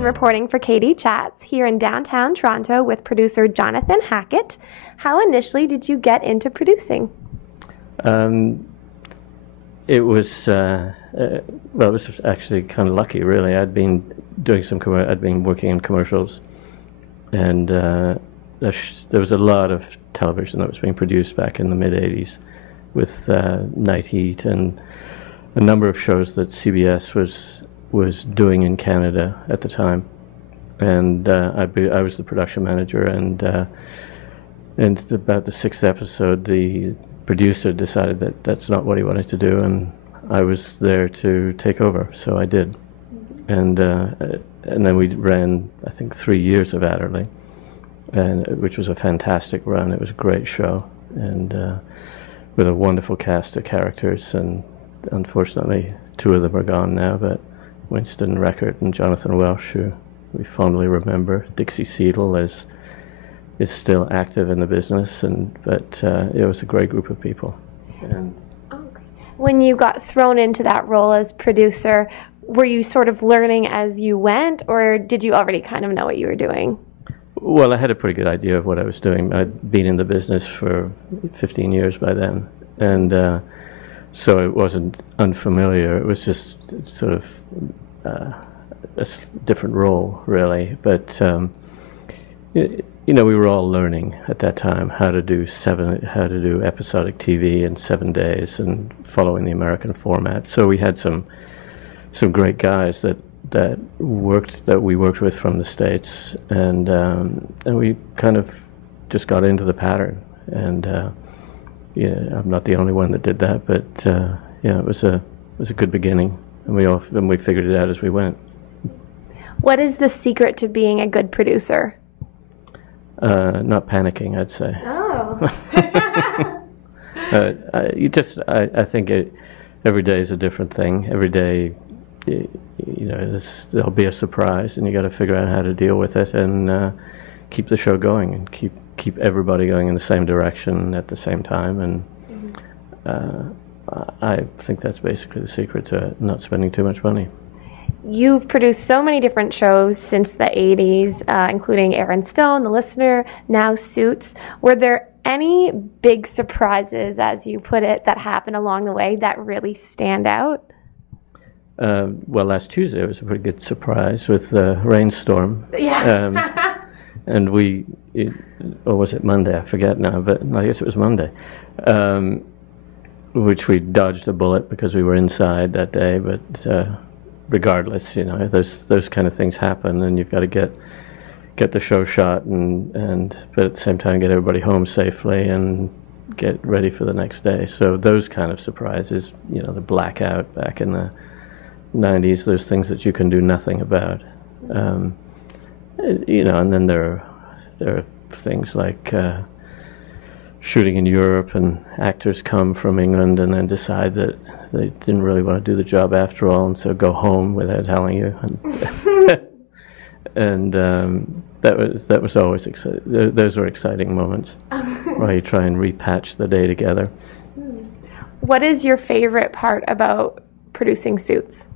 Coleman reporting for KD Chats here in downtown Toronto with producer Jonathan Hackett. How initially did you get into producing? It was well, it was actually kind of lucky, really. I'd been doing I'd been working in commercials, and there was a lot of television that was being produced back in the mid '80s, with Night Heat and a number of shows that CBS was doing in Canada at the time, and I was the production manager, and about the 6th episode, the producer decided that that's not what he wanted to do, and I was there to take over, so I did. And then we ran, I think, 3 years of Adderley, which was a fantastic run. It was a great show, and with a wonderful cast of characters, and unfortunately 2 of them are gone now, but Winston Reckert and Jonathan Welsh, who we fondly remember. Dixie Seidel is still active in the business, but it was a great group of people. And when you got thrown into that role as producer, were you sort of learning as you went, or did you already kind of know what you were doing? Well, I had a pretty good idea of what I was doing. I'd been in the business for 15 years by then, and so it wasn't unfamiliar. It was just sort of a different role, really. But you know, we were all learning at that time how to do episodic TV in 7 days and following the American format. So we had some great guys that we worked with from the States, and we kind of just got into the pattern. And yeah, I'm not the only one that did that, but yeah, it was a good beginning, and we figured it out as we went. What is the secret to being a good producer? Not panicking, I'd say. Oh. I think every day is a different thing. Every day, you know, there'll be a surprise, and you got to figure out how to deal with it, and keep the show going, and keep everybody going in the same direction at the same time. And I think that's basically the secret to not spending too much money. You've produced so many different shows since the 80s, including Aaron Stone, The Listener, now Suits. Were there any big surprises, as you put it, that happened along the way that really stand out? Well, last Tuesday was a pretty good surprise with the rainstorm. Yeah. And or was it Monday? I forget now, but I guess it was Monday. Which we dodged a bullet because we were inside that day, but regardless, you know, those kind of things happen, and you've got to get the show shot, but at the same time get everybody home safely and get ready for the next day. So those kind of surprises, you know, the blackout back in the 90s, those things that you can do nothing about, you know. And then there are things like shooting in Europe, and actors come from England and then decide that they didn't really want to do the job after all, and so go home without telling you. And that was always exciting. Those were exciting moments while you try and repatch the day together. What is your favorite part about producing Suits?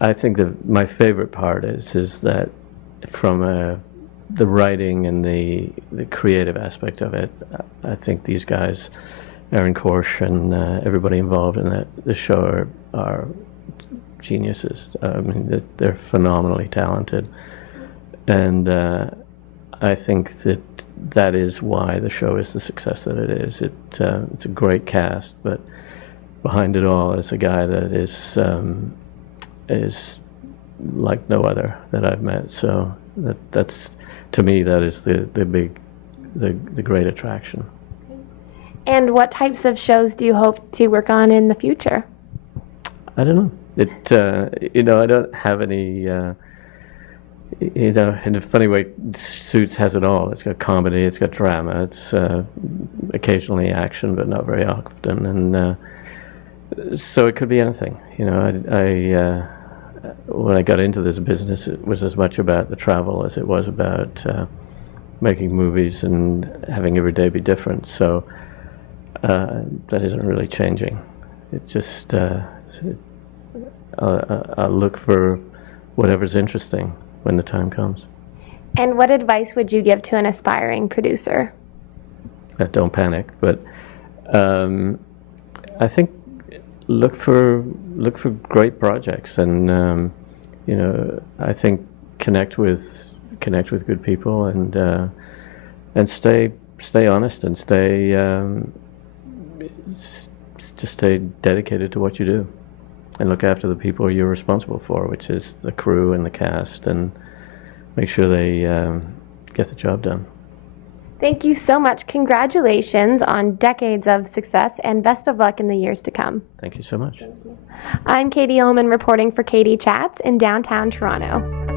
I think my favorite part is that from the writing and the creative aspect of it, I think these guys, Aaron Korsh and everybody involved in the show are geniuses. I mean, they're phenomenally talented, and I think that is why the show is the success that it is. It's a great cast, but behind it all is a guy that is like no other that I've met. So that's to me, that is the great attraction. And what types of shows do you hope to work on in the future? I don't know. You know, I don't have any. You know, in a funny way, Suits has it all. It's got comedy, it's got drama, it's occasionally action, but not very often, and so it could be anything. You know, when I got into this business, it was as much about the travel as it was about making movies and having every day be different. So that isn't really changing. It just I'll look for whatever's interesting when the time comes. And what advice would you give to an aspiring producer? Don't panic, but I think look for great projects, and you know, I think connect with good people, and stay honest, and just stay dedicated to what you do, and look after the people you're responsible for, which is the crew and the cast, and make sure they get the job done. Thank you so much. Congratulations on decades of success, and best of luck in the years to come. Thank you so much. I'm Katie Ullman reporting for Katie Chats in downtown Toronto.